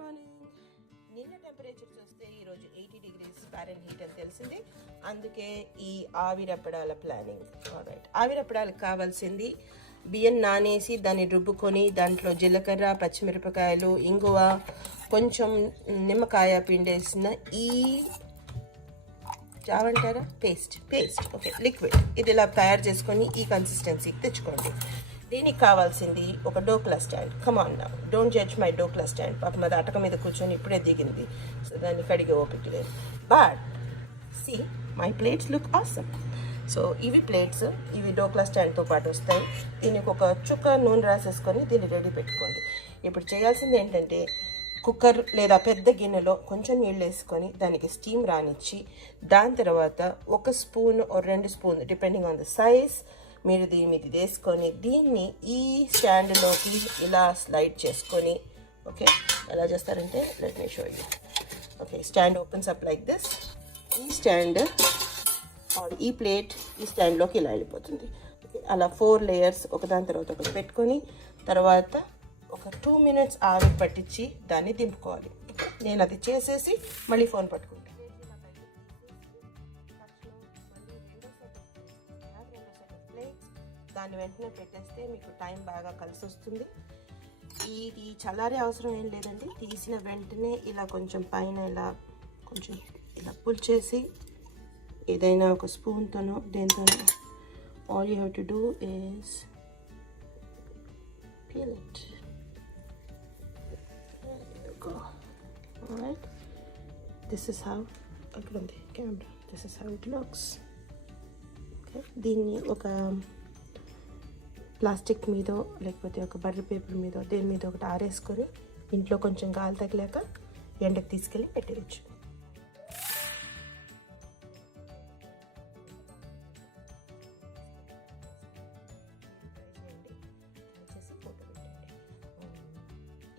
Morning. నిన్న temperature చూస్తే ఈరోజు 80 degrees Fahrenheit అని తెలిసింది. అందుకే ఈ ఆవిరప్పడాల ప్లానింగ్. రైట్, ఆవిరప్పడాలకు కావాల్సింది బియ్యం నానేసి దాన్ని రుబ్బుకొని దాంట్లో జీలకర్ర, పచ్చిమిరపకాయలు, ఇంగువ, కొంచెం నిమ్మకాయ పిండేసిన ఈ చావంటారా పేస్ట్ ఓకే, లిక్విడ్. ఇది ఇలా తయారు చేసుకొని ఈ కన్సిస్టెన్సీకి తెచ్చుకోండి. దీనికి కావాల్సింది ఒక డోక్లా స్టాండ్. కమాన్ నా, don't judge my dhokla stand. పాపం అది అటక మీద కూర్చొని ఇప్పుడే దిగింది, సో దాన్ని కడిగి ఓపిక లేదు. But see my plates look awesome. So ఇవి ప్లేట్స్, ఇవి డోక్లా స్టాండ్తో పాటు వస్తాయి. దీనికి ఒక చుక్క నూనె రాసేసుకొని దీన్ని రెడీ పెట్టుకోండి. ఇప్పుడు చేయాల్సింది ఏంటంటే కుక్కర్ లేదా పెద్ద గిన్నెలో కొంచెం నీళ్ళు వేసుకొని దానికి స్టీమ్ రానిచ్చి దాని తర్వాత 1 spoon or 2 spoon depending on the size మీరు దీని మీద వేసుకొని దీన్ని ఈ స్టాండ్లోకి ఇలా స్లైడ్ చేసుకొని, ఓకే, ఎలా చేస్తారంటే let me show you. Okay, stand opens up like this. ఈ స్టాండ్ ఆర్ ఈ ప్లేట్ ఈ స్టాండ్లోకి ఇలా వెళ్ళిపోతుంది. అలా 4 లేయర్స్ ఒకదాని తర్వాత ఒకటి పెట్టుకొని తర్వాత ఒక 2 minutes ఆవిరి పట్టించి దాన్ని దింపుకోవాలి. నేను అది చేసేసి మళ్ళీ ఫోన్ పట్టుకుంటాను. దాన్ని వెంటనే పెట్టేస్తే మీకు టైం బాగా కలిసి వస్తుంది. ఇది చల్లారే అవసరం ఏం లేదండి. తీసిన వెంటనే ఇలా కొంచెం పైన ఇలా కొంచెం ఇలా పుల్ చేసి ఏదైనా ఒక స్పూన్తోనో దేంతోనో all you have to do is peel it. There you go. Alright, this is how camera, this is how it looks. Okay, దీన్ని ఒక ప్లాస్టిక్ మీదో లేకపోతే ఒక బటర్ పేపర్ మీదో దేని మీద ఒకటి ఆరేసుకొని ఇంట్లో కొంచెం గాలి తగిలాక ఎండకు తీసుకెళ్ళి పెట్టేయచ్చు.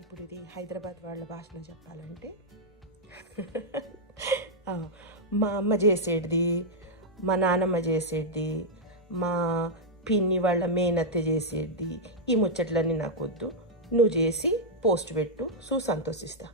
ఇప్పుడు ఇది హైదరాబాద్ వాళ్ళ భాషలో చెప్పాలంటే మా అమ్మ చేసేది, మా నాన్నమ్మ చేసేది, మా పిన్ని వాళ్ళ మేనత్త చేసేది, ఈ ముచ్చట్లన్నీ నాకు వద్దు, నువ్వు చేసి పోస్ట్ పెట్టు, సంతోషిస్తా.